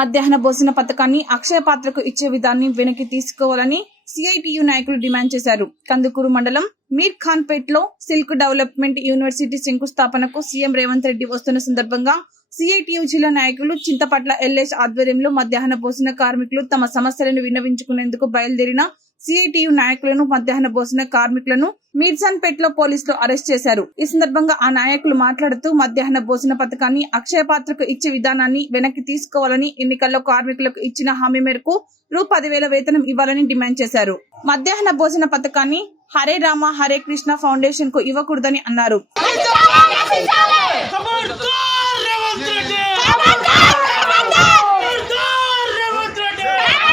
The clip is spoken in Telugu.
మధ్యాహ్న భోజన పథకాన్ని అక్షయ పాత్రకు ఇచ్చే విధాన్ని వెనక్కి తీసుకోవాలని సిఐటియు నాయకులు డిమాండ్ చేశారు. కందుకూరు మండలం మీర్ ఖాన్ పేట్లో సిల్క్ డెవలప్మెంట్ యూనివర్సిటీ శంకుస్థాపనకు సీఎం రేవంత్ రెడ్డి వస్తున్న సందర్భంగా సిఐటియు జిల్లా నాయకులు చింతపట్ల ఎల్ఎస్ ఆధ్వర్యంలో మధ్యాహ్న భోజన కార్మికులు తమ సమస్యలను విన్నవించుకునేందుకు బయలుదేరిన సిఐటియు నాయకులను మధ్యాహ్న భోజన కార్మికులను మీర్జాన్ పేట్లో పోలీసులు అరెస్ట్ చేశారు. ఈ సందర్భంగా ఆ నాయకులు మాట్లాడుతూ మధ్యాహ్న భోజన పథకాన్ని అక్షయ పాత్రకు ఇచ్చే విధానాన్ని వెనక్కి తీసుకోవాలని ఎన్నికల్లో కార్మికులకు ఇచ్చిన హామీ మేరకు రూ. పదివేల వేతనం ఇవ్వాలని డిమాండ్ చేశారు. మధ్యాహ్న భోజన పథకాన్ని హరే రామ హరే కృష్ణ ఫౌండేషన్కు ఇవ్వకూడదని అన్నారు.